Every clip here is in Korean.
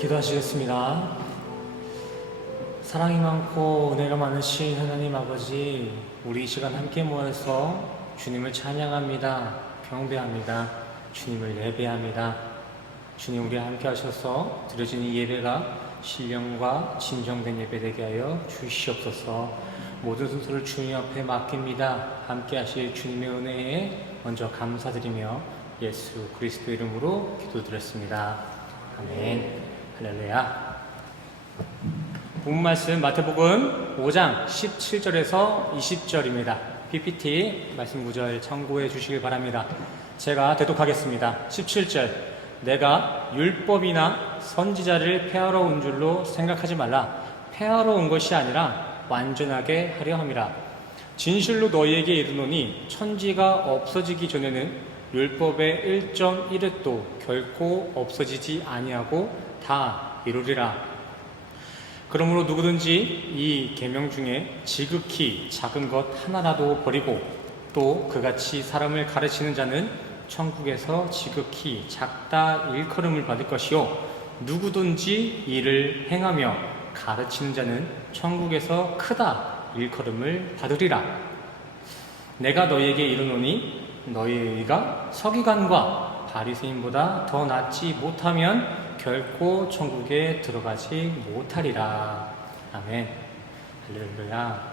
기도하시겠습니다. 사랑이 많고 은혜가 많으신 하나님 아버지, 우리 이 시간 함께 모여서 주님을 찬양합니다. 경배합니다. 주님을 예배합니다. 주님, 우리와 함께 하셔서 드려진 이 예배가 신령과 진정된 예배 되게 하여 주시옵소서. 모든 순서를 주님 앞에 맡깁니다. 함께 하실 주님의 은혜에 먼저 감사드리며 예수 그리스도 이름으로 기도드렸습니다. 아멘. 할렐루야. 본 말씀 마태복음 5장 17절에서 20절입니다. PPT 말씀 구절 참고해 주시길 바랍니다. 제가 대독하겠습니다. 17절. 내가 율법이나 선지자를 폐하러 온 줄로 생각하지 말라. 폐하러 온 것이 아니라 완전하게 하려 함이라. 진실로 너희에게 이르노니 천지가 없어지기 전에는 율법의 1.1획도 결코 없어지지 아니하고 다 이루리라. 그러므로 누구든지 이 계명 중에 지극히 작은 것 하나라도 버리고 또 그같이 사람을 가르치는 자는 천국에서 지극히 작다 일컬음을 받을 것이요, 누구든지 이를 행하며 가르치는 자는 천국에서 크다 일컬음을 받으리라. 내가 너희에게 이르노니 너희의 의가 서기관과 바리새인보다 더 낫지 못하면 결코 천국에 들어가지 못하리라. 아멘. 할렐루야.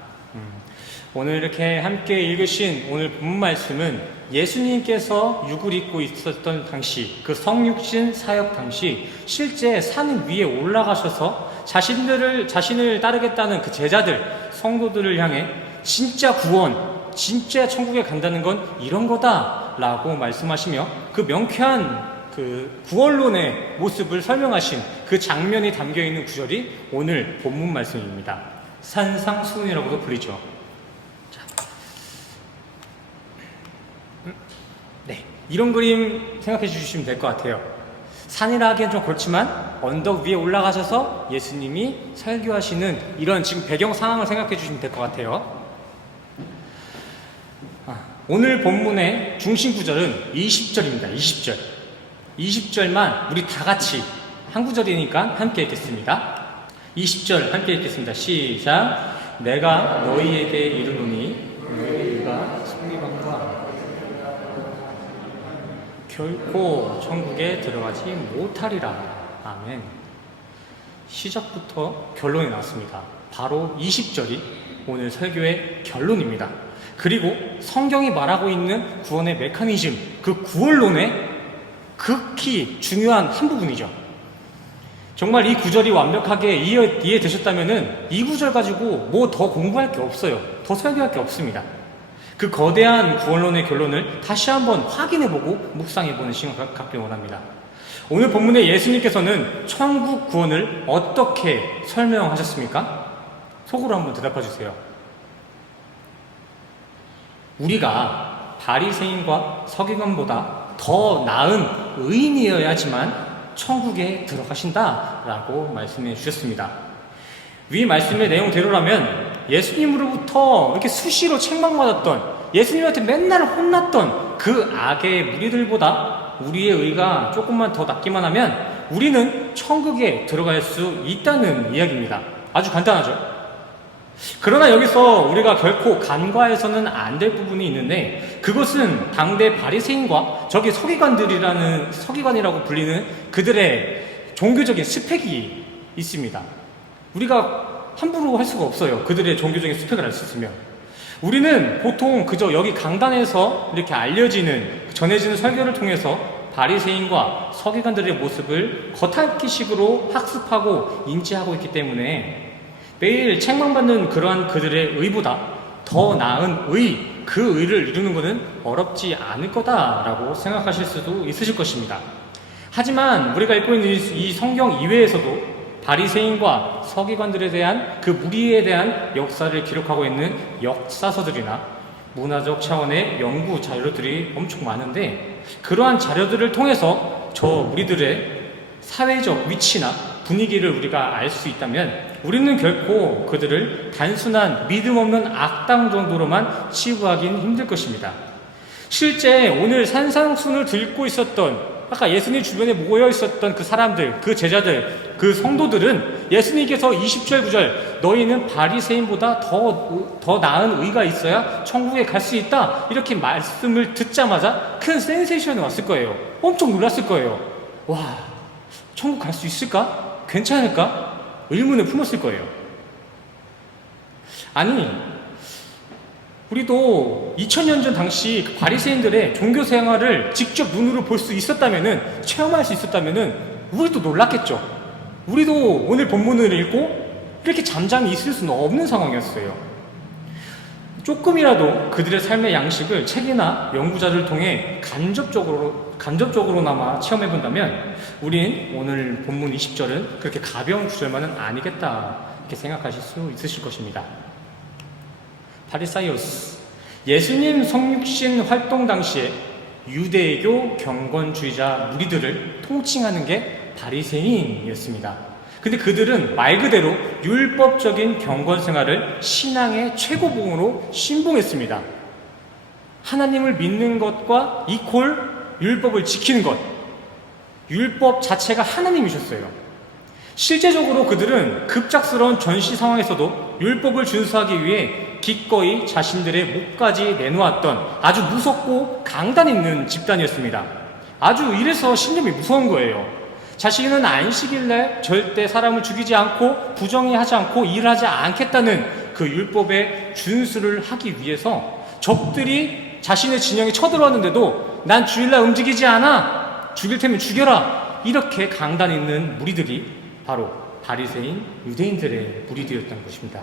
오늘 이렇게 함께 읽으신 오늘 본문 말씀은 예수님께서 육을 입고 있었던 당시, 그 성육신 사역 당시 실제 산 위에 올라가셔서 자신을 따르겠다는 그 제자들, 성도들을 향해 진짜 구원, 진짜 천국에 간다는 건 이런 거다 라고 말씀하시며 그 명쾌한 그 구원론의 모습을 설명하신 그 장면이 담겨있는 구절이 오늘 본문 말씀입니다. 산상수훈이라고도 불리죠. 자. 네, 이런 그림 생각해 주시면 될 것 같아요. 산이라 하기엔 좀 그렇지만 언덕 위에 올라가셔서 예수님이 설교하시는 이런 지금 배경 상황을 생각해 주시면 될 것 같아요. 오늘 본문의 중심 구절은 20절입니다. 20절. 20절만 우리 다 같이 한 구절이니까 함께 읽겠습니다. 20절 함께 읽겠습니다. 시작. 내가 너희에게 이르노니 너희가 서기관과 결코 천국에 들어가지 못하리라. 아멘. 시작부터 결론이 나왔습니다. 바로 20절이 오늘 설교의 결론입니다. 그리고 성경이 말하고 있는 구원의 메커니즘, 그 구원론의 극히 중요한 한 부분이죠. 정말 이 구절이 완벽하게 이해되셨다면 이 구절 가지고 뭐 더 공부할 게 없어요. 더 설교할 게 없습니다. 그 거대한 구원론의 결론을 다시 한번 확인해보고 묵상해보는 시간 갖길 원합니다. 오늘 본문에 예수님께서는 천국 구원을 어떻게 설명하셨습니까? 속으로 한번 대답해주세요. 우리가 바리새인과 서기관보다 더 나은 의인이어야지만 천국에 들어가신다라고 말씀해 주셨습니다. 위 말씀의 내용대로라면 예수님으로부터 이렇게 수시로 책망받았던, 예수님한테 맨날 혼났던 그 악의 무리들보다 우리의 의가 조금만 더 낫기만 하면 우리는 천국에 들어갈 수 있다는 이야기입니다. 아주 간단하죠? 그러나 여기서 우리가 결코 간과해서는 안 될 부분이 있는데, 그것은 당대 바리새인과 저기 서기관이라고 불리는 그들의 종교적인 스펙이 있습니다. 우리가 함부로 할 수가 없어요. 그들의 종교적인 스펙을 알 수 있으면. 우리는 보통 그저 여기 강단에서 이렇게 전해지는 설교를 통해서 바리새인과 서기관들의 모습을 겉핥기식으로 학습하고 인지하고 있기 때문에 매일 책망받는 그러한 그들의 의보다 더 나은 그 의를 이루는 것은 어렵지 않을 거다라고 생각하실 수도 있으실 것입니다. 하지만 우리가 읽고 있는 이 성경 이외에서도 바리새인과 서기관들에 대한 그 무리에 대한 역사를 기록하고 있는 역사서들이나 문화적 차원의 연구 자료들이 엄청 많은데, 그러한 자료들을 통해서 저 무리들의 사회적 위치나 분위기를 우리가 알 수 있다면 우리는 결코 그들을 단순한 믿음 없는 악당 정도로만 치부하기는 힘들 것입니다. 실제 오늘 산상순을 들고 있었던 아까 예수님 주변에 모여 있었던 그 사람들, 그 제자들, 그 성도들은 예수님께서 20절 9절 너희는 바리새인보다 더 나은 의가 있어야 천국에 갈 수 있다 이렇게 말씀을 듣자마자 큰 센세이션이 왔을 거예요. 엄청 놀랐을 거예요. 와, 천국 갈 수 있을까? 괜찮을까? 의문을 품었을 거예요. 아니, 우리도 2000년 전 당시 그 바리새인들의 종교 생활을 직접 눈으로 볼 수 있었다면은, 체험할 수 있었다면은 우리도 놀랐겠죠. 우리도 오늘 본문을 읽고 이렇게 잠잠히 있을 수는 없는 상황이었어요. 조금이라도 그들의 삶의 양식을 책이나 연구자를 통해 간접적으로나마 체험해 본다면 우린 오늘 본문 20절은 그렇게 가벼운 구절만은 아니겠다 이렇게 생각하실 수 있으실 것입니다. 바리사이오스, 예수님 성육신 활동 당시에 유대교 경건주의자 무리들을 통칭하는 게 바리새인이었습니다. 근데 그들은 말 그대로 율법적인 경건 생활을 신앙의 최고봉으로 신봉했습니다. 하나님을 믿는 것과 이퀄 율법을 지키는 것, 율법 자체가 하나님이셨어요. 실제적으로 그들은 급작스러운 전시 상황에서도 율법을 준수하기 위해 기꺼이 자신들의 목까지 내놓았던 아주 무섭고 강단 있는 집단이었습니다. 아주 이래서 신념이 무서운 거예요. 자신은 안식일날 절대 사람을 죽이지 않고 부정하지 않고 일하지 않겠다는 그 율법의 준수를 하기 위해서 적들이 자신의 진영에 쳐들어왔는데도 난 주일날 움직이지 않아, 죽일 테면 죽여라, 이렇게 강단 있는 무리들이 바로 바리새인 유대인들의 무리들이었던 것입니다.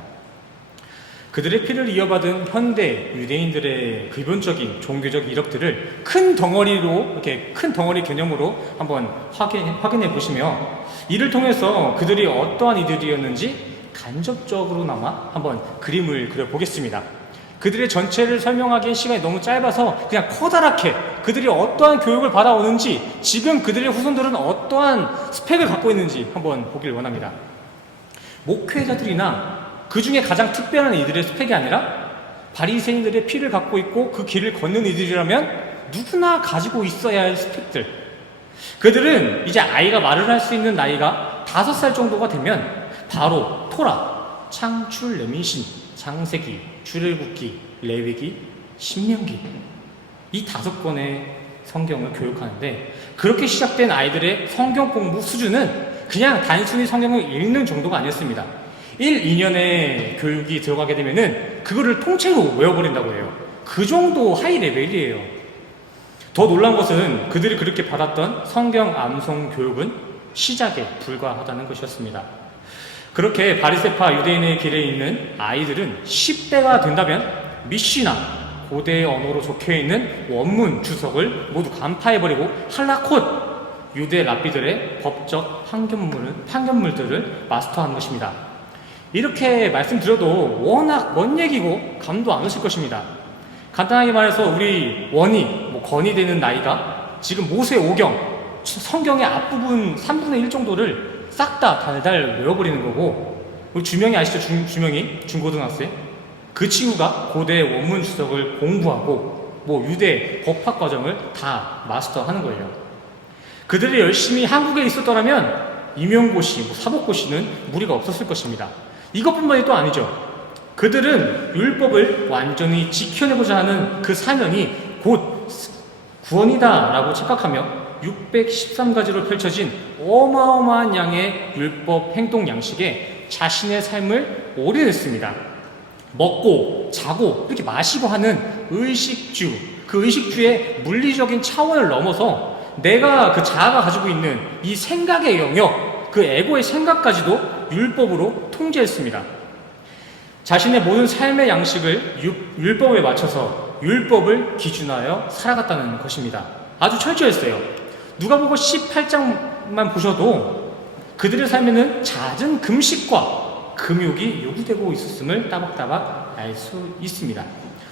그들의 피를 이어받은 현대 유대인들의 기본적인 종교적 이력들을 큰 덩어리로, 이렇게 큰 덩어리 개념으로 한번 확인해 보시며 이를 통해서 그들이 어떠한 이들이었는지 간접적으로나마 한번 그림을 그려보겠습니다. 그들의 전체를 설명하기엔 시간이 너무 짧아서 그냥 커다랗게 그들이 어떠한 교육을 받아오는지, 지금 그들의 후손들은 어떠한 스펙을 갖고 있는지 한번 보길 원합니다. 목회자들이나 그 중에 가장 특별한 이들의 스펙이 아니라 바리새인들의 피를 갖고 있고 그 길을 걷는 이들이라면 누구나 가지고 있어야 할 스펙들. 그들은 이제 아이가 말을 할 수 있는 나이가 5살 정도가 되면 바로 토라, 창출, 레민신, 창세기, 출애굽기, 레위기, 신명기, 이 5권의 성경을 교육하는데, 그렇게 시작된 아이들의 성경 공부 수준은 그냥 단순히 성경을 읽는 정도가 아니었습니다. 1, 2년의 교육이 들어가게 되면은 그거를 통째로 외워버린다고 해요. 그 정도 하이 레벨이에요. 더 놀라운 것은 그들이 그렇게 받았던 성경 암송 교육은 시작에 불과하다는 것이었습니다. 그렇게 바리새파 유대인의 길에 있는 아이들은 10대가 된다면 미시나, 고대 언어로 적혀있는 원문 주석을 모두 간파해버리고 할라콧, 유대 랍비들의 법적 판결물들을 마스터하는 것입니다. 이렇게 말씀드려도 워낙 먼 얘기고 감도 안 오실 것입니다. 간단하게 말해서 우리 건이 되는 나이가 지금 모세 오경, 성경의 앞부분 3분의 1 정도를 싹 다 달달 외워버리는 거고, 우리 주명이 아시죠? 주명이 중고등학생, 그 친구가 고대 원문 주석을 공부하고 유대 법학 과정을 다 마스터하는 거예요. 그들이 열심히 한국에 있었더라면 임용고시, 사법고시는 무리가 없었을 것입니다. 이것뿐만이 또 아니죠. 그들은 율법을 완전히 지켜내고자 하는 그 사명이 곧 구원이다 라고 착각하며 613가지로 펼쳐진 어마어마한 양의 율법 행동 양식에 자신의 삶을 올인했습니다. 먹고 자고 이렇게 마시고 하는 의식주, 그 의식주의 물리적인 차원을 넘어서 내가 그 자아가 가지고 있는 이 생각의 영역, 그 에고의 생각까지도 율법으로 통제했습니다. 자신의 모든 삶의 양식을 율법에 맞춰서 율법을 기준하여 살아갔다는 것입니다. 아주 철저했어요. 누가복음 18장만 보셔도 그들의 삶에는 잦은 금식과 금욕이 요구되고 있었음을 따박따박 알 수 있습니다.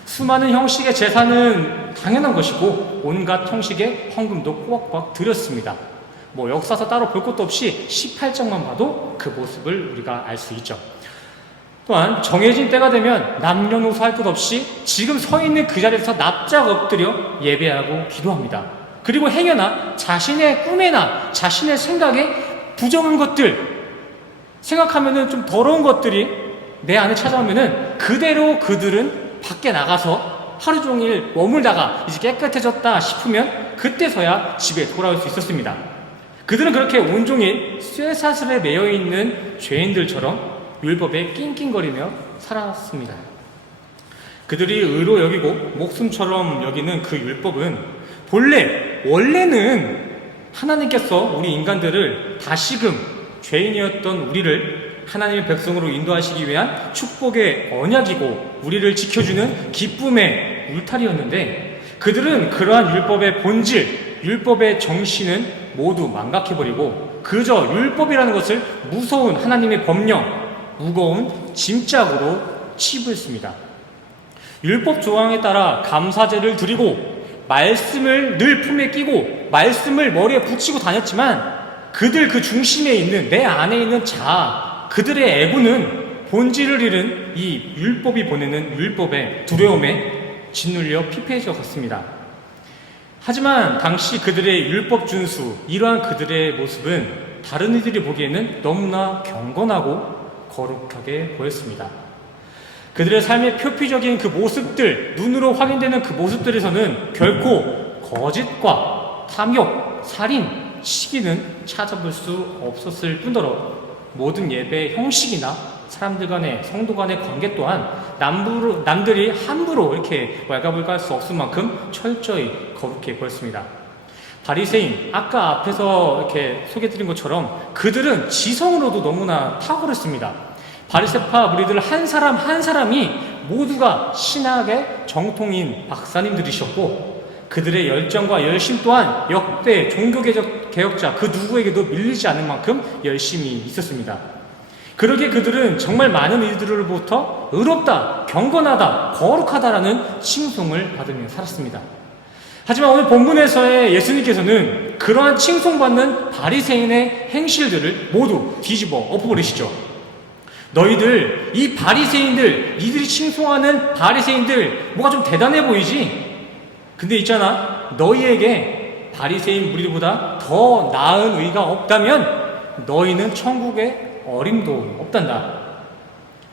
수많은 형식의 제사는 당연한 것이고 온갖 형식의 헌금도 꼬박꼬박 드렸습니다. 역사서 따로 볼 것도 없이 18장만 봐도 그 모습을 우리가 알 수 있죠. 또한 정해진 때가 되면 남녀노소 할 것 없이 지금 서 있는 그 자리에서 납작 엎드려 예배하고 기도합니다. 그리고 행여나 자신의 꿈에나 자신의 생각에 부정한 것들 생각하면은 좀 더러운 것들이 내 안에 찾아오면은 그대로 그들은 밖에 나가서 하루 종일 머물다가 이제 깨끗해졌다 싶으면 그때서야 집에 돌아올 수 있었습니다. 그들은 그렇게 온종일 쇠사슬에 매여 있는 죄인들처럼 율법에 낑낑거리며 살았습니다. 그들이 의로 여기고 목숨처럼 여기는 그 율법은 원래는 하나님께서 우리 인간들을 다시금 죄인이었던 우리를 하나님의 백성으로 인도하시기 위한 축복의 언약이고 우리를 지켜주는 기쁨의 울타리였는데 그들은 그러한 율법의 본질, 율법의 정신은 모두 망각해버리고 그저 율법이라는 것을 무서운 하나님의 법령, 무거운 짐짝으로 치부했습니다. 율법 조항에 따라 감사제를 드리고 말씀을 늘 품에 끼고 말씀을 머리에 붙이고 다녔지만 그들 그 중심에 있는 내 안에 있는 자아, 그들의 애고는 본질을 잃은 이 율법이 보내는 율법의 두려움에 짓눌려 피폐해져 갔습니다. 하지만 당시 그들의 율법 준수, 이러한 그들의 모습은 다른 이들이 보기에는 너무나 경건하고 거룩하게 보였습니다. 그들의 삶의 표피적인 그 모습들, 눈으로 확인되는 그 모습들에서는 결코 거짓과 탐욕, 살인, 시기는 찾아볼 수 없었을 뿐더러 모든 예배의 형식이나 사람들 간의, 성도 간의 관계 또한 남들이 함부로 이렇게 왈가불가할 수 없을 만큼 철저히 거룩해 보였습니다. 바리새인, 아까 앞에서 이렇게 소개드린 것처럼 그들은 지성으로도 너무나 탁월했습니다. 바리새파 무리들 한 사람 한 사람이 모두가 신학의 정통인 박사님들이셨고 그들의 열정과 열심 또한 역대 종교개혁자 그 누구에게도 밀리지 않을 만큼 열심히 있었습니다. 그러기에 그들은 정말 많은 이들로부터 의롭다, 경건하다, 거룩하다라는 칭송을 받으며 살았습니다. 하지만 오늘 본문에서의 예수님께서는 그러한 칭송받는 바리새인의 행실들을 모두 뒤집어 엎어버리시죠. 너희들, 이 바리새인들, 니들이 칭송하는 바리새인들 뭐가 좀 대단해 보이지? 근데 있잖아, 너희에게 바리새인 무리들보다 더 나은 의가 없다면 너희는 천국에 어림도 없단다.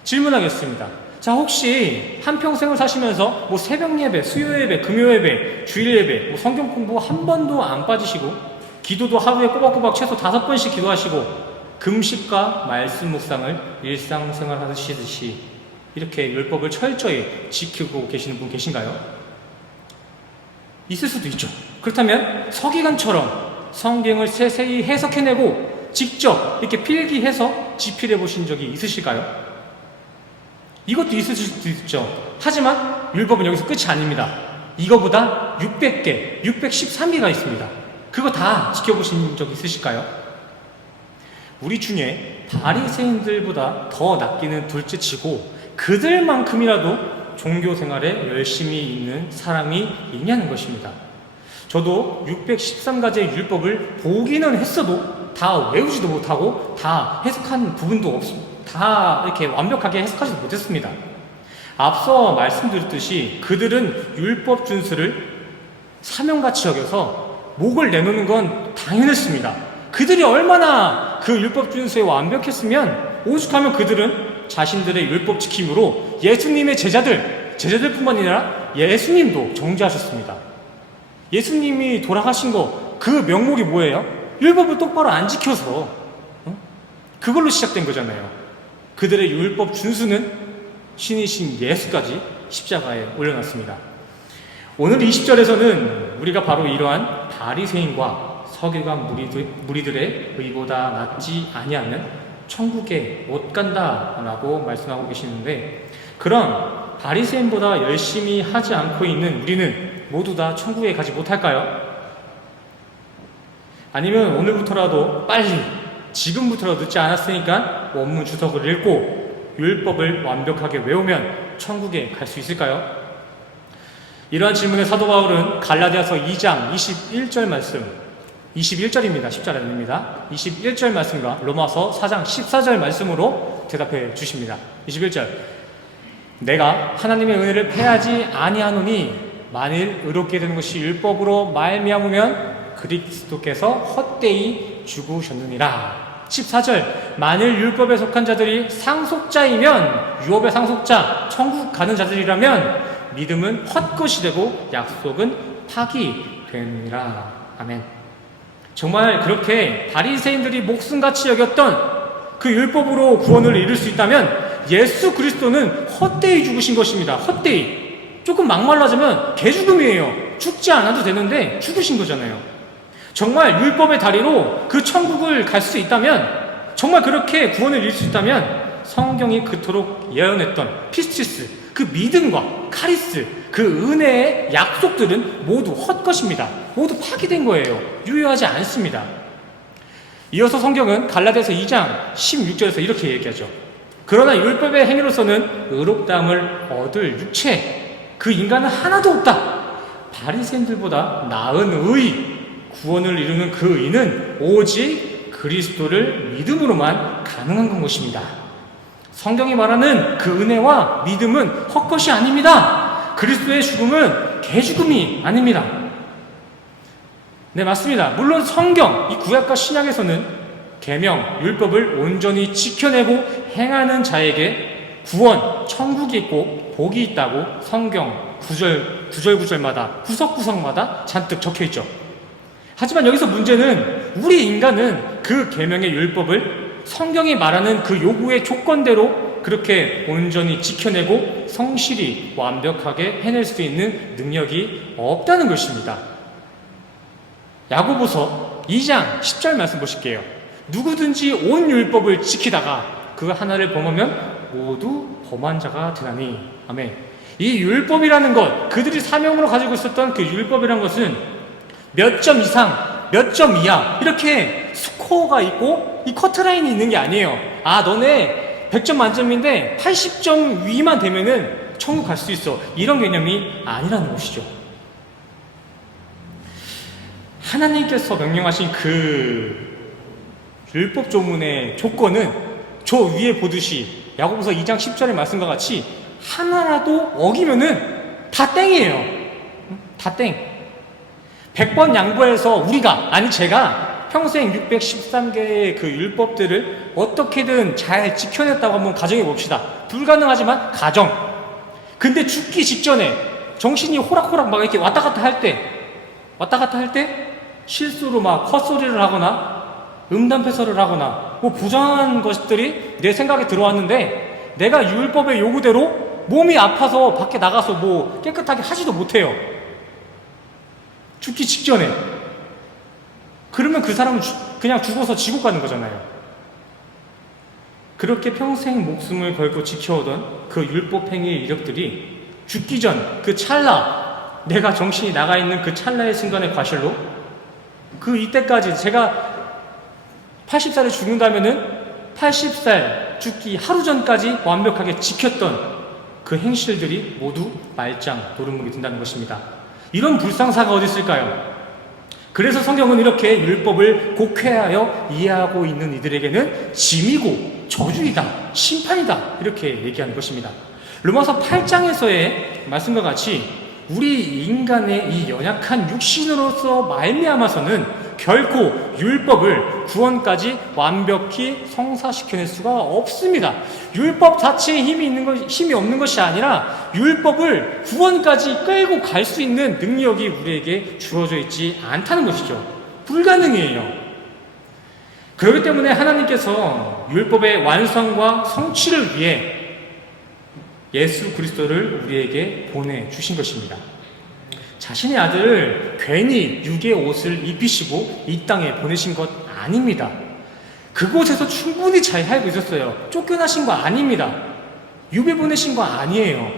질문하겠습니다. 자, 혹시 한평생을 사시면서 뭐 새벽 예배, 수요 예배, 금요 예배, 주일 예배, 뭐 성경 공부 한 번도 안 빠지시고 기도도 하루에 꼬박꼬박 최소 5번씩 기도하시고 금식과 말씀 묵상을 일상생활 하시듯이 이렇게 율법을 철저히 지키고 계시는 분 계신가요? 있을 수도 있죠. 그렇다면 서기관처럼 성경을 세세히 해석해내고 직접 이렇게 필기해서 지필해 보신 적이 있으실까요? 이것도 있을 수도 있죠. 하지만 율법은 여기서 끝이 아닙니다. 이거보다 600개, 613개가 있습니다. 그거 다 지켜보신 적 있으실까요? 우리 중에 바리새인들보다 더 낚이는 둘째치고 그들만큼이라도 종교 생활에 열심히 있는 사람이 있냐는 것입니다. 저도 613가지의 율법을 보기는 했어도 다 외우지도 못하고 다 해석한 부분도 다 이렇게 완벽하게 해석하지도 못했습니다. 앞서 말씀드렸듯이 그들은 율법 준수를 사명같이 여겨서 목을 내놓는 건 당연했습니다. 그들이 얼마나 그 율법 준수에 완벽했으면 오죽하면 그들은 자신들의 율법 지킴으로 예수님의 제자들뿐만 아니라 예수님도 정죄하셨습니다. 예수님이 돌아가신 그 명목이 뭐예요? 율법을 똑바로 안 지켜서 그걸로 시작된 거잖아요. 그들의 율법 준수는 신이신 예수까지 십자가에 올려놨습니다. 오늘 20절에서는 우리가 바로 이러한 바리새인과 서기관 무리들의 의보다 낫지 아니하면 천국에 못 간다라고 말씀하고 계시는데 그럼 바리새인보다 열심히 하지 않고 있는 우리는 모두 다 천국에 가지 못할까요? 아니면 오늘부터라도 빨리 지금부터라도 늦지 않았으니까 원문 주석을 읽고 율법을 완벽하게 외우면 천국에 갈 수 있을까요? 이러한 질문에 사도 바울은 갈라디아서 2장 21절 말씀 21절입니다. 10절 아닙니다. 21절 말씀과 로마서 4장 14절 말씀으로 대답해 주십니다. 21절 내가 하나님의 은혜를 패하지 아니하노니 만일 의롭게 되는 것이 율법으로 말미암으면 그리스도께서 헛되이 죽으셨느니라. 14절 만일 율법에 속한 자들이 상속자이면 유업의 상속자 천국 가는 자들이라면 믿음은 헛것이 되고 약속은 파기되느니라. 아멘. 정말 그렇게 바리새인들이 목숨같이 여겼던 그 율법으로 구원을 이룰 수 있다면 예수 그리스도는 헛되이 죽으신 것입니다. 헛되이. 조금 막말라자면 개죽음이에요. 죽지 않아도 되는데 죽으신 거잖아요. 정말 율법의 다리로 그 천국을 갈 수 있다면, 정말 그렇게 구원을 이룰 수 있다면 성경이 그토록 예언했던 피스티스, 그 믿음과 카리스, 그 은혜의 약속들은 모두 헛것입니다. 모두 파기된 거예요. 유효하지 않습니다. 이어서 성경은 갈라디아서 2장 16절에서 이렇게 얘기하죠. 그러나 율법의 행위로서는 의롭다함을 얻을 육체, 그 인간은 하나도 없다. 바리새인들보다 나은 의, 구원을 이루는 그 의는 오직 그리스도를 믿음으로만 가능한 것입니다. 성경이 말하는 그 은혜와 믿음은 헛것이 아닙니다. 그리스도의 죽음은 개죽음이 아닙니다. 네, 맞습니다. 물론 성경, 이 구약과 신약에서는 계명, 율법을 온전히 지켜내고 행하는 자에게 구원, 천국이 있고 복이 있다고 성경 구절마다 구석구석마다 잔뜩 적혀있죠. 하지만 여기서 문제는 우리 인간은 그 계명의 율법을 성경이 말하는 그 요구의 조건대로 그렇게 온전히 지켜내고 성실히 완벽하게 해낼 수 있는 능력이 없다는 것입니다. 야고보서 2장 10절 말씀 보실게요. 누구든지 온 율법을 지키다가 그 하나를 범하면 모두 범한 자가 되나니. 아멘. 이 율법이라는 것, 그들이 사명으로 가지고 있었던 그 율법이라는 것은 몇 점 이상, 몇 점 이하 이렇게 스코어가 있고 이 커트라인이 있는 게 아니에요. 아, 너네 100점 만점인데 80점 위만 되면은 천국 갈 수 있어, 이런 개념이 아니라는 것이죠. 하나님께서 명령하신 그 율법 조문의 조건은 저 위에 보듯이 야고보서 2장 10절의 말씀과 같이 하나라도 어기면은 다 땡이에요. 다 땡. 100번 양보해서 우리가, 아니 제가 평생 613개의 그 율법들을 어떻게든 잘 지켜냈다고 한번 가정해 봅시다. 불가능하지만 가정. 근데 죽기 직전에 정신이 호락호락 막 이렇게 왔다 갔다 할 때 실수로 막 헛소리를 하거나 음담패설을 하거나 뭐 부정한 것들이 내 생각에 들어왔는데 내가 율법의 요구대로 몸이 아파서 밖에 나가서 뭐 깨끗하게 하지도 못해요. 죽기 직전에. 그러면 그 사람은 그냥 죽어서 지옥 가는 거잖아요. 그렇게 평생 목숨을 걸고 지켜오던 그 율법 행위의 이력들이 죽기 전 그 찰나, 내가 정신이 나가 있는 그 찰나의 순간의 과실로 그 이때까지 제가 80살에 죽는다면은 80살 죽기 하루 전까지 완벽하게 지켰던 그 행실들이 모두 말짱 도루묵이 된다는 것입니다. 이런 불상사가 어디 있을까요? 그래서 성경은 이렇게 율법을 곡해하여 이해하고 있는 이들에게는 짐이고 저주이다, 심판이다, 이렇게 얘기하는 것입니다. 로마서 8장에서의 말씀과 같이 우리 인간의 이 연약한 육신으로서 말미암아서는 결코 율법을 구원까지 완벽히 성사시켜낼 수가 없습니다. 율법 자체에 힘이 없는 것이 아니라 율법을 구원까지 끌고 갈 수 있는 능력이 우리에게 주어져 있지 않다는 것이죠. 불가능해요. 그렇기 때문에 하나님께서 율법의 완성과 성취를 위해 예수 그리스도를 우리에게 보내주신 것입니다. 자신의 아들을 괜히 육의 옷을 입히시고 이 땅에 보내신 것 아닙니다. 그곳에서 충분히 잘 살고 있었어요. 쫓겨나신 거 아닙니다. 유배 보내신 거 아니에요.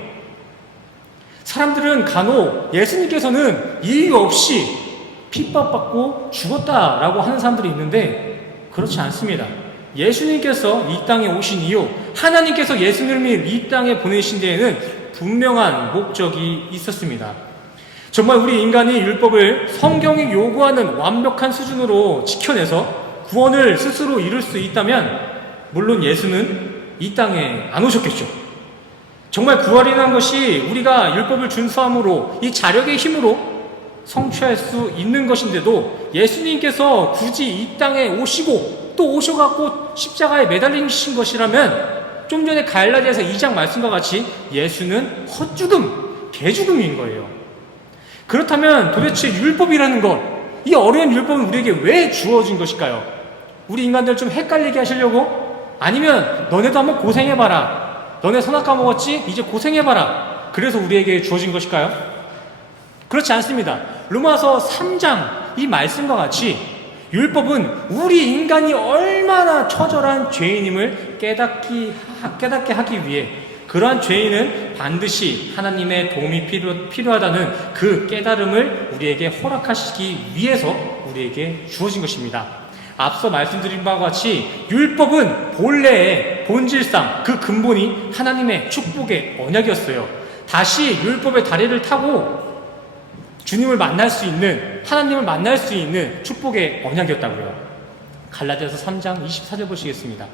사람들은 간혹 예수님께서는 이유 없이 핍박받고 죽었다라고 하는 사람들이 있는데 그렇지 않습니다. 예수님께서 이 땅에 오신 이유, 하나님께서 예수님을 이 땅에 보내신 데에는 분명한 목적이 있었습니다. 정말 우리 인간이 율법을 성경이 요구하는 완벽한 수준으로 지켜내서 구원을 스스로 이룰 수 있다면 물론 예수는 이 땅에 안 오셨겠죠. 정말 구원이라는 것이 우리가 율법을 준수함으로 이 자력의 힘으로 성취할 수 있는 것인데도 예수님께서 굳이 이 땅에 오시고 또 오셔갖고 십자가에 매달리신 것이라면 좀 전에 갈라디아서 2장 말씀과 같이 예수는 헛죽음, 개죽음인 거예요. 그렇다면 도대체 율법이라는 것, 이 어려운 율법은 우리에게 왜 주어진 것일까요? 우리 인간들 좀 헷갈리게 하시려고? 아니면 너네도 한번 고생해봐라. 너네 선악 까먹었지? 이제 고생해봐라. 그래서 우리에게 주어진 것일까요? 그렇지 않습니다. 로마서 3장 이 말씀과 같이 율법은 우리 인간이 얼마나 처절한 죄인임을 깨닫게 하기 위해 그러한 죄인은 반드시 하나님의 도움이 필요하다는 그 깨달음을 우리에게 허락하시기 위해서 우리에게 주어진 것입니다. 앞서 말씀드린 바와 같이 율법은 본래의 본질상 그 근본이 하나님의 축복의 언약이었어요. 다시 율법의 다리를 타고 주님을 만날 수 있는, 하나님을 만날 수 있는 축복의 언약이었다고요. 갈라디아서 3장 24절 보시겠습니다.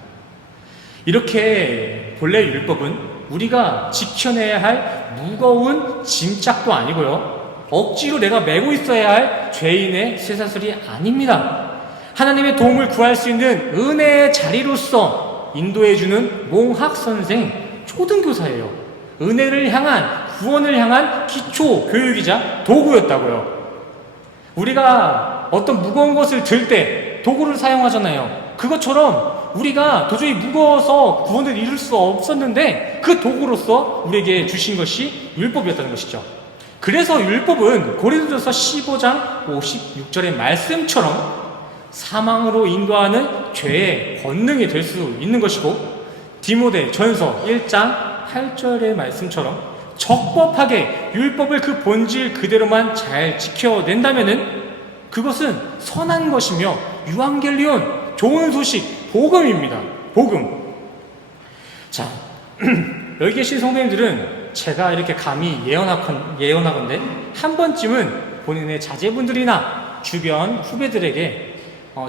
이렇게 본래 율법은 우리가 지켜내야 할 무거운 짐짝도 아니고요, 억지로 내가 메고 있어야 할 죄인의 쇠사슬이 아닙니다. 하나님의 도움을 구할 수 있는 은혜의 자리로서 인도해주는 몽학선생, 초등교사예요. 은혜를 향한, 구원을 향한 기초 교육이자 도구였다고요. 우리가 어떤 무거운 것을 들 때 도구를 사용하잖아요. 그것처럼 우리가 도저히 무거워서 구원을 이룰 수 없었는데 그 도구로서 우리에게 주신 것이 율법이었다는 것이죠. 그래서 율법은 고린도전서 15장 56절의 말씀처럼 사망으로 인도하는 죄의 권능이 될 수 있는 것이고, 디모데 전서 1장 8절의 말씀처럼 적법하게 율법을 그 본질 그대로만 잘 지켜낸다면은 그것은 선한 것이며 유앙겔리온, 좋은 소식, 복음입니다. 복음. 자, 여기 계신 성도님들은 제가 이렇게 감히 예언하건대 한 번쯤은 본인의 자제분들이나 주변 후배들에게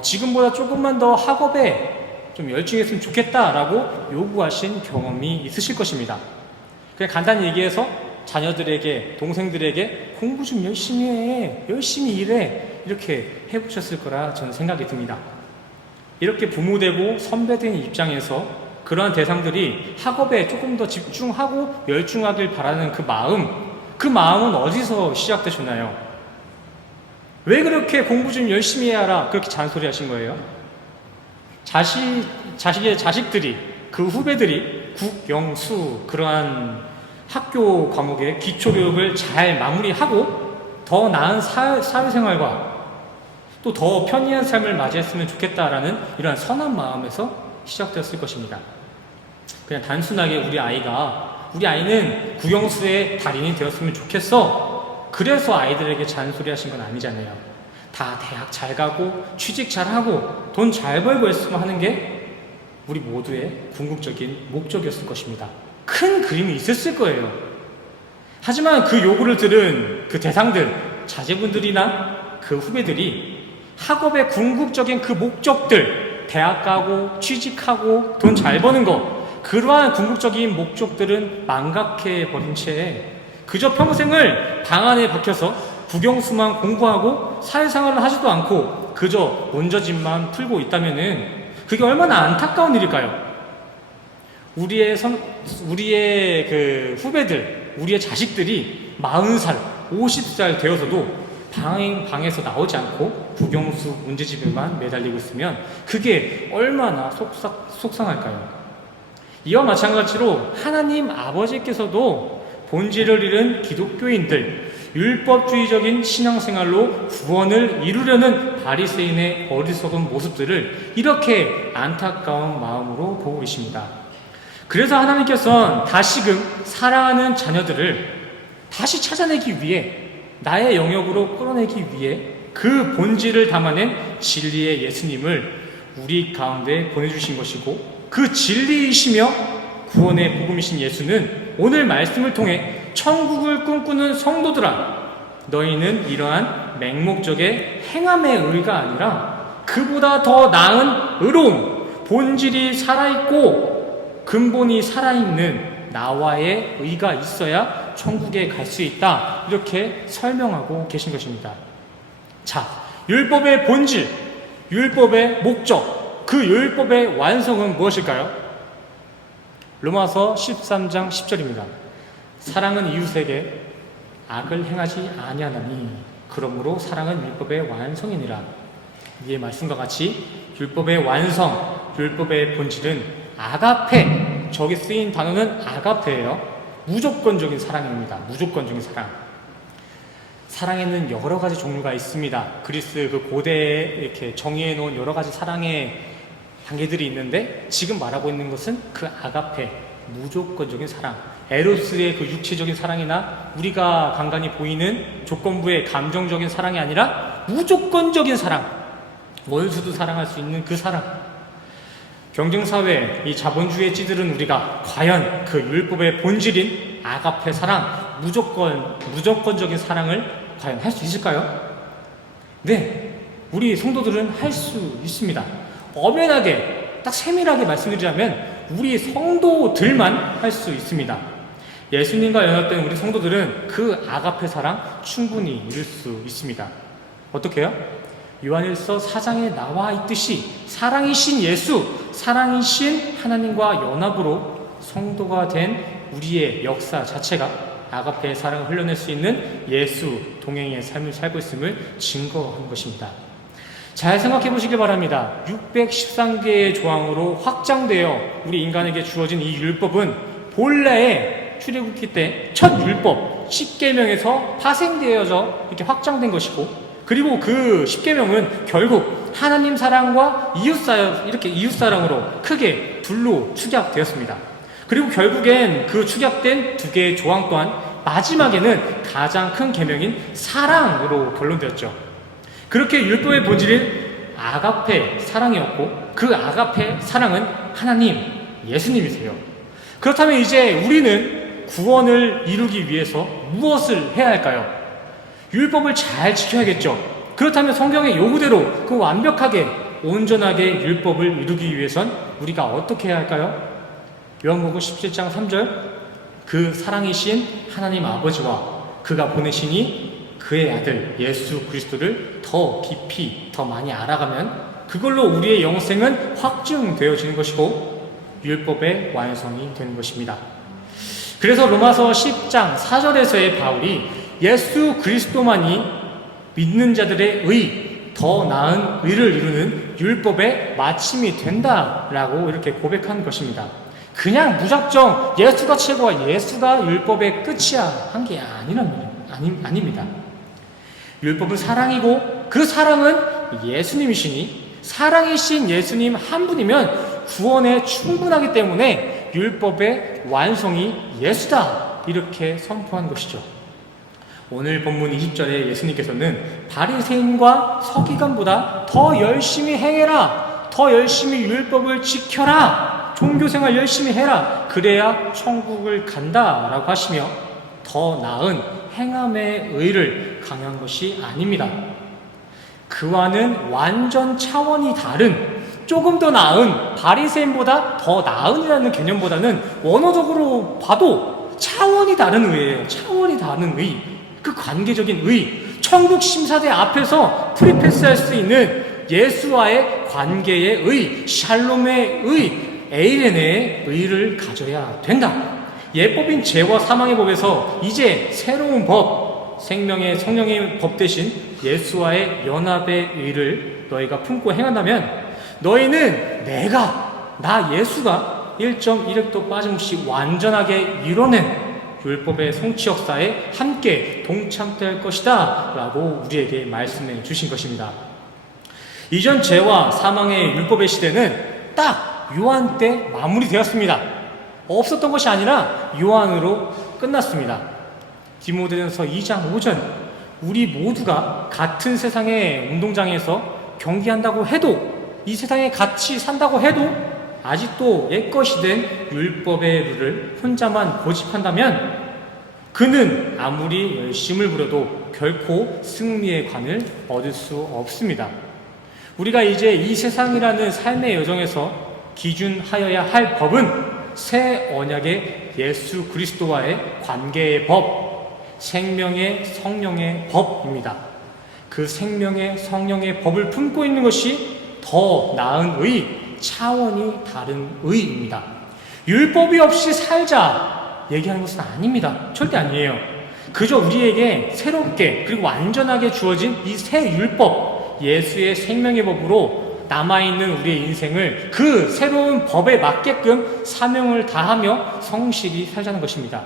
지금보다 조금만 더 학업에 좀 열중했으면 좋겠다라고 요구하신 경험이 있으실 것입니다. 그냥 간단히 얘기해서 자녀들에게, 동생들에게 공부 좀 열심히 해, 열심히 일해, 이렇게 해보셨을 거라 저는 생각이 듭니다. 이렇게 부모되고 선배된 입장에서 그러한 대상들이 학업에 조금 더 집중하고 열중하길 바라는 그 마음은 어디서 시작되셨나요? 왜 그렇게 공부 좀 열심히 해야라 그렇게 잔소리 하신 거예요? 자식의 자식들이, 그 후배들이 국영수 그러한 학교 과목의 기초교육을 잘 마무리하고 더 나은 사회생활과 또 더 편리한 삶을 맞이했으면 좋겠다라는 이러한 선한 마음에서 시작되었을 것입니다. 그냥 단순하게 우리 아이는 국영수의 달인이 되었으면 좋겠어, 그래서 아이들에게 잔소리 하신 건 아니잖아요. 다 대학 잘 가고 취직 잘 하고 돈 잘 벌고 했으면 하는 게 우리 모두의 궁극적인 목적이었을 것입니다. 큰 그림이 있었을 거예요. 하지만 그 요구를 들은 그 대상들, 자제분들이나 그 후배들이 학업의 궁극적인 그 목적들, 대학 가고 취직하고 돈 잘 버는 거, 그러한 궁극적인 목적들은 망각해 버린 채 그저 평생을 방 안에 박혀서 국영수만 공부하고 사회생활을 하지도 않고 그저 온저짐만 풀고 있다면은 그게 얼마나 안타까운 일일까요? 우리의 그 후배들, 우리의 자식들이 40살, 50살 되어서도 방에서 나오지 않고 국영수 문제집에만 매달리고 있으면 그게 얼마나 속상할까요? 이와 마찬가지로 하나님 아버지께서도 본질을 잃은 기독교인들, 율법주의적인 신앙생활로 구원을 이루려는 바리새인의 어리석은 모습들을 이렇게 안타까운 마음으로 보고 계십니다. 그래서 하나님께서는 다시금 사랑하는 자녀들을 다시 찾아내기 위해, 나의 영역으로 끌어내기 위해 그 본질을 담아낸 진리의 예수님을 우리 가운데 보내주신 것이고, 그 진리이시며 구원의 복음이신 예수는 오늘 말씀을 통해 천국을 꿈꾸는 성도들아, 너희는 이러한 맹목적의 행함의 의가 아니라 그보다 더 나은 의로움, 본질이 살아있고 근본이 살아있는 나와의 의가 있어야 천국에 갈 수 있다. 이렇게 설명하고 계신 것입니다. 자, 율법의 본질, 율법의 목적, 그 율법의 완성은 무엇일까요? 로마서 13장 10절입니다. 사랑은 이웃에게 악을 행하지 아니하나니 그러므로 사랑은 율법의 완성이니라. 이의 말씀과 같이 율법의 완성, 율법의 본질은 아가페, 저기 쓰인 단어는 아가페예요. 무조건적인 사랑입니다. 무조건적인 사랑. 사랑에는 여러 가지 종류가 있습니다. 그리스 그 고대에 이렇게 정의해 놓은 여러 가지 사랑의 단계들이 있는데 지금 말하고 있는 것은 그 아가페, 무조건적인 사랑. 에로스의 그 육체적인 사랑이나 우리가 간간히 보이는 조건부의 감정적인 사랑이 아니라 무조건적인 사랑. 원수도 사랑할 수 있는 그 사랑. 경쟁사회, 이 자본주의에 찌들은 우리가 과연 그 율법의 본질인 아가페 사랑, 무조건적인 사랑을 과연 할 수 있을까요? 네, 우리 성도들은 할 수 있습니다. 엄연하게, 딱 세밀하게 말씀드리자면 우리 성도들만 할 수 있습니다. 예수님과 연합된 우리 성도들은 그 아가페 사랑 충분히 이룰 수 있습니다. 어떻게 해요? 요한일서 4장에 나와 있듯이 사랑이신 예수, 사랑이신 하나님과 연합으로 성도가 된 우리의 역사 자체가 아가페의 사랑을 흘려낼 수 있는 예수 동행의 삶을 살고 있음을 증거하는 것입니다. 잘 생각해 보시길 바랍니다. 613개의 조항으로 확장되어 우리 인간에게 주어진 이 율법은 본래의 출애굽기 때 첫 율법 10계명에서 파생되어져 이렇게 확장된 것이고, 그리고 그 10계명은 결국 하나님 사랑과 이웃 사랑으로 크게 둘로 축약되었습니다. 그리고 결국엔 그 축약된 두 개의 조항 또한 마지막에는 가장 큰 계명인 사랑으로 결론되었죠. 그렇게 율법의 본질은 아가페 사랑이었고, 그 아가페 사랑은 하나님, 예수님이세요. 그렇다면 이제 우리는 구원을 이루기 위해서 무엇을 해야 할까요? 율법을 잘 지켜야겠죠. 그렇다면 성경의 요구대로 그 완벽하게 온전하게 율법을 이루기 위해선 우리가 어떻게 해야 할까요? 요한복음 17장 3절, 그 사랑이신 하나님 아버지와 그가 보내시니 그의 아들 예수 그리스도를 더 깊이 더 많이 알아가면 그걸로 우리의 영생은 확증되어지는 것이고 율법의 완성이 되는 것입니다. 그래서 로마서 10장 4절에서의 바울이 예수 그리스도만이 믿는 자들의 의, 더 나은 의를 이루는 율법의 마침이 된다라고 이렇게 고백한 것입니다. 그냥 무작정 예수가 최고야, 예수가 율법의 끝이야 한 게 아닙니다. 율법은 사랑이고 그 사랑은 예수님이시니 사랑이신 예수님 한 분이면 구원에 충분하기 때문에 율법의 완성이 예수다, 이렇게 선포한 것이죠. 오늘 본문 20절에 예수님께서는 바리새인과 서기관보다 더 열심히 행해라, 더 열심히 율법을 지켜라, 종교생활 열심히 해라, 그래야 천국을 간다 라고 하시며 더 나은 행함의 의를 강요한 것이 아닙니다. 그와는 완전 차원이 다른, 조금 더 나은, 바리새인보다 더 나은이라는 개념보다는 원어적으로 봐도 차원이 다른 의예요. 차원이 다른 의, 그 관계적인 의, 천국 심사대 앞에서 프리패스할 수 있는 예수와의 관계의 의, 샬롬의 의, 에이레네의 의를 가져야 된다. 예법인 죄와 사망의 법에서 이제 새로운 법, 생명의 성령의 법 대신 예수와의 연합의 의를 너희가 품고 행한다면 너희는 나 예수가 1.1획도 빠짐없이 완전하게 이뤄낸 율법의 성취 역사에 함께 동참될 것이다 라고 우리에게 말씀해 주신 것입니다. 이전 죄와 사망의 율법의 시대는 딱 요한 때 마무리되었습니다. 없었던 것이 아니라 요한으로 끝났습니다. 디모데전서 2장 5절, 우리 모두가 같은 세상의 운동장에서 경기한다고 해도, 이 세상에 같이 산다고 해도 아직도 옛것이 된 율법의 룰을 혼자만 고집한다면 그는 아무리 열심을 부려도 결코 승리의 관을 얻을 수 없습니다. 우리가 이제 이 세상이라는 삶의 여정에서 기준하여야 할 법은 새 언약의 예수 그리스도와의 관계의 법, 생명의 성령의 법입니다. 그 생명의 성령의 법을 품고 있는 것이 더 나은 의, 차원이 다른 의입니다. 율법이 없이 살자 얘기하는 것은 아닙니다. 절대 아니에요. 그저 우리에게 새롭게 그리고 완전하게 주어진 이 새 율법, 예수의 생명의 법으로 남아있는 우리의 인생을 그 새로운 법에 맞게끔 사명을 다하며 성실히 살자는 것입니다.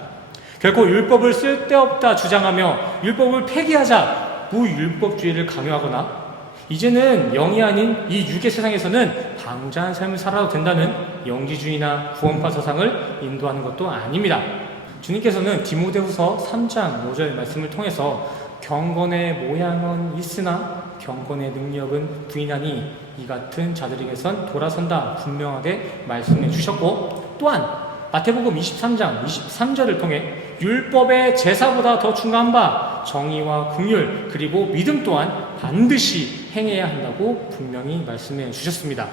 결코 율법을 쓸데없다 주장하며 율법을 폐기하자 무율법주의를 강요하거나 이제는 영이 아닌 이 육의 세상에서는 방자한 삶을 살아도 된다는 영지주의나 구원파 서상을 인도하는 것도 아닙니다. 주님께서는 디모데후서 3장 5절 말씀을 통해서 경건의 모양은 있으나 경건의 능력은 부인하니 이 같은 자들에게선 돌아선다 분명하게 말씀해 주셨고, 또한 마태복음 23장 23절을 통해 율법의 제사보다 더 중요한 바 정의와 긍휼 그리고 믿음 또한 반드시 행해야 한다고 분명히 말씀해 주셨습니다.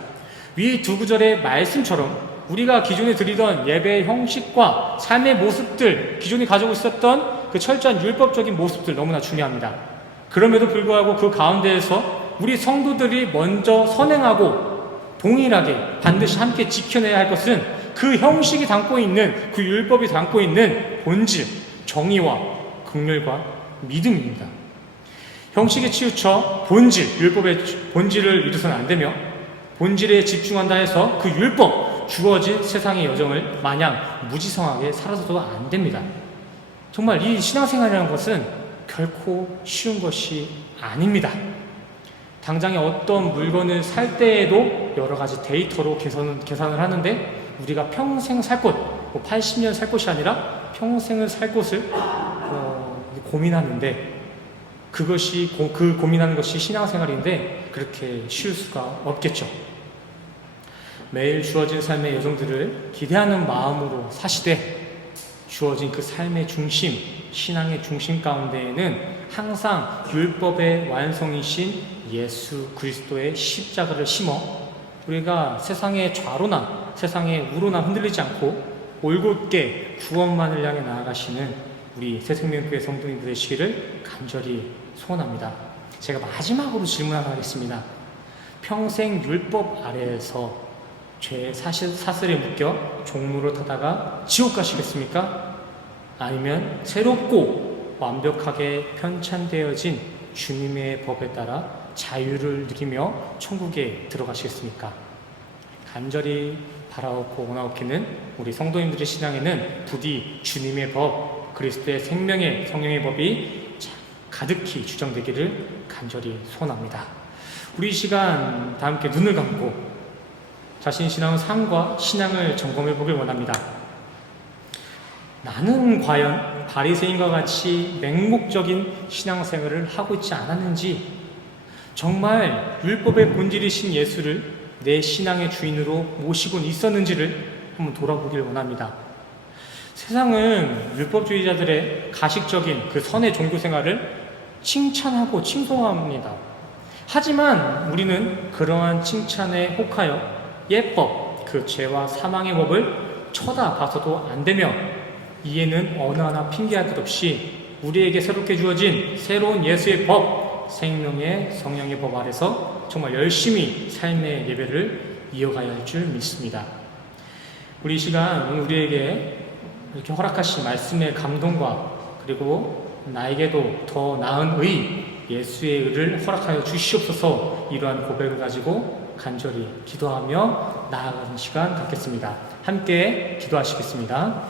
위 두 구절의 말씀처럼 우리가 기존에 드리던 예배의 형식과 삶의 모습들, 기존에 가지고 있었던 그 철저한 율법적인 모습들 너무나 중요합니다. 그럼에도 불구하고 그 가운데에서 우리 성도들이 먼저 선행하고 동일하게 반드시 함께 지켜내야 할 것은 그 형식이 담고 있는, 그 율법이 담고 있는 본질, 정의와 긍휼과 믿음입니다. 형식에 치우쳐 본질, 율법의 본질을 잃어서는 안 되며 본질에 집중한다 해서 그 율법, 주어진 세상의 여정을 마냥 무지성하게 살아서도 안 됩니다. 정말 이 신앙생활이라는 것은 결코 쉬운 것이 아닙니다. 당장에 어떤 물건을 살 때에도 여러 가지 데이터로 계산을 하는데 우리가 평생 살 곳, 80년 살 곳이 아니라 평생을 살 곳을 고민하는데 그것이 그 고민하는 것이 신앙생활인데 그렇게 쉬울 수가 없겠죠. 매일 주어진 삶의 여정들을 기대하는 마음으로 사시되 주어진 그 삶의 중심, 신앙의 중심 가운데에는 항상 율법의 완성이신 예수 그리스도의 십자가를 심어 우리가 세상의 좌로나 세상의 우로나 흔들리지 않고 올곧게 구원만을 향해 나아가시는 우리 새생명교회 성도님들 되시기를 간절히 소원합니다. 제가 마지막으로 질문 하나 하겠습니다. 평생 율법 아래에서 죄의 사슬에 묶여 종로를 타다가 지옥 가시겠습니까? 아니면 새롭고 완벽하게 편찬되어진 주님의 법에 따라 자유를 누리며 천국에 들어가시겠습니까? 간절히 바라옵고 원하옵기는 우리 성도님들의 신앙에는 부디 주님의 법, 그리스도의 생명의 성령의 법이 가득히 주정되기를 간절히 소원합니다. 우리 이 시간 다 함께 눈을 감고 자신의 신앙의 삶과 신앙을 점검해 보길 원합니다. 나는 과연 바리새인과 같이 맹목적인 신앙생활을 하고 있지 않았는지, 정말 율법의 본질이신 예수를 내 신앙의 주인으로 모시고 있었는지를 한번 돌아보길 원합니다. 세상은 율법주의자들의 가식적인 그 선의 종교생활을 칭찬하고 칭송합니다. 하지만 우리는 그러한 칭찬에 혹하여 예법, 그 죄와 사망의 법을 쳐다봐서도 안 되며 이에는 어느 하나 핑계할 것 없이 우리에게 새롭게 주어진 새로운 예수의 법, 생명의 성령의 법 아래서 정말 열심히 삶의 예배를 이어가야 할 줄 믿습니다. 우리 이 시간 우리에게 이렇게 허락하신 말씀의 감동과 그리고 나에게도 더 나은 의, 예수의 의를 허락하여 주시옵소서. 이러한 고백을 가지고 간절히 기도하며 나아가는 시간 갖겠습니다. 함께 기도하시겠습니다.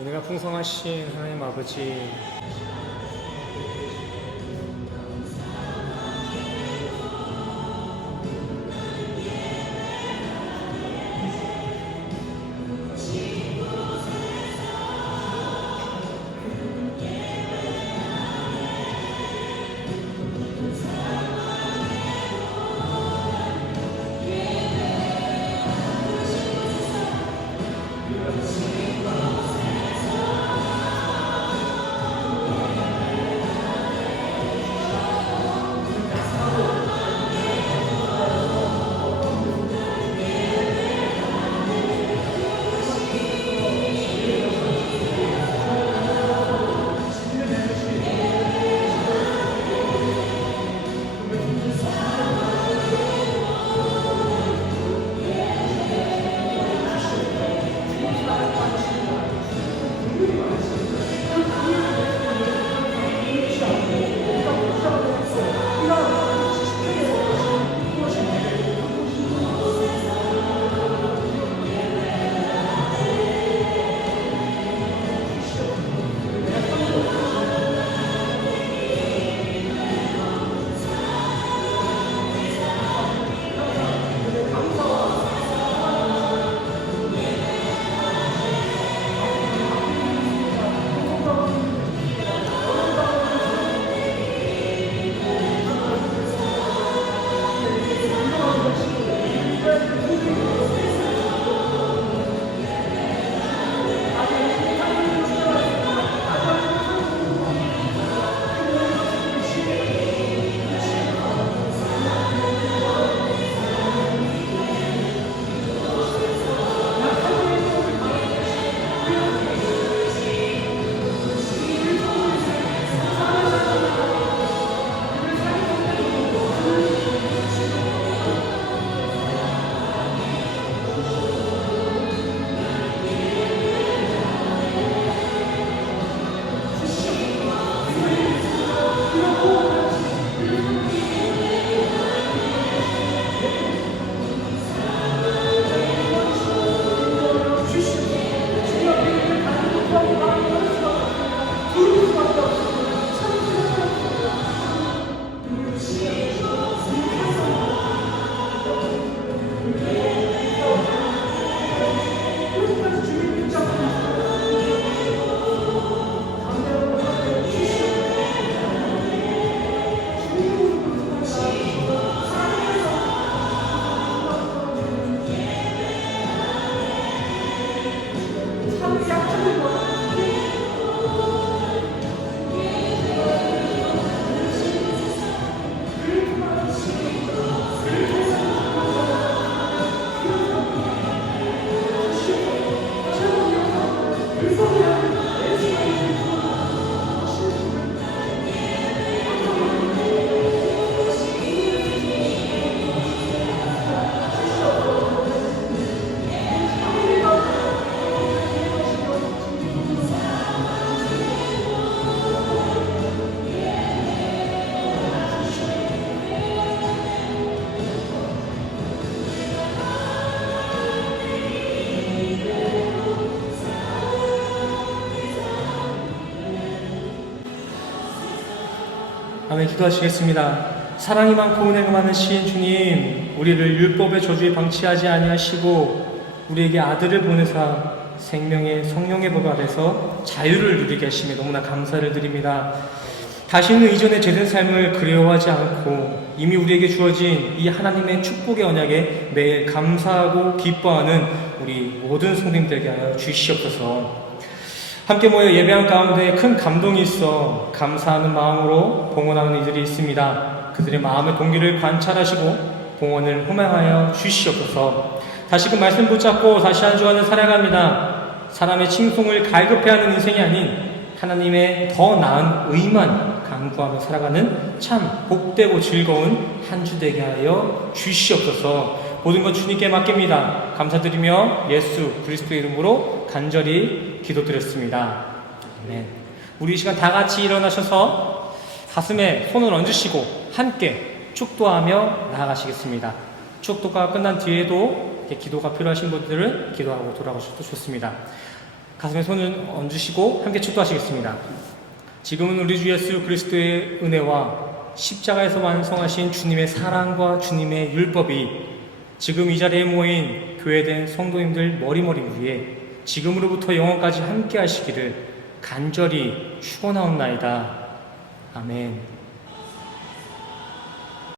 은혜가 풍성하신 하나님 아버지, 아멘. 기도하시겠습니다. 사랑이 많고 은혜가 많으신 주님, 우리를 율법의 저주에 방치하지 아니하시고 우리에게 아들을 보내사 생명의 성령의 법 아래서 자유를 누리게 하심에 너무나 감사를 드립니다. 다시는 이전의 죄된 삶을 그리워하지 않고 이미 우리에게 주어진 이 하나님의 축복의 언약에 매일 감사하고 기뻐하는 우리 모든 성도님들에게 하여 주시옵소서. 함께 모여 예배한 가운데 큰 감동이 있어 감사하는 마음으로 봉헌하는 이들이 있습니다. 그들의 마음의 동기를 관찰하시고 봉헌을 호명하여 주시옵소서. 다시금 말씀 붙잡고 다시 한 주간을 살아갑니다. 사람의 칭송을 갈급해하는 인생이 아닌 하나님의 더 나은 의만 강구하며 살아가는 참 복되고 즐거운 한 주 되게 하여 주시옵소서. 모든 것 주님께 맡깁니다. 감사드리며 예수 그리스도의 이름으로 간절히 기도드렸습니다. 아멘. 우리 이 시간 다 같이 일어나셔서 가슴에 손을 얹으시고 함께 축도하며 나아가시겠습니다. 축도가 끝난 뒤에도 이렇게 기도가 필요하신 분들은 기도하고 돌아가셔도 좋습니다. 가슴에 손을 얹으시고 함께 축도하시겠습니다. 지금은 우리 주 예수 그리스도의 은혜와 십자가에서 완성하신 주님의 사랑과 주님의 율법이 지금 이 자리에 모인 교회된 성도님들 머리머리 위에 지금으로부터 영원까지 함께 하시기를 간절히 축원하옵나이다. 아멘.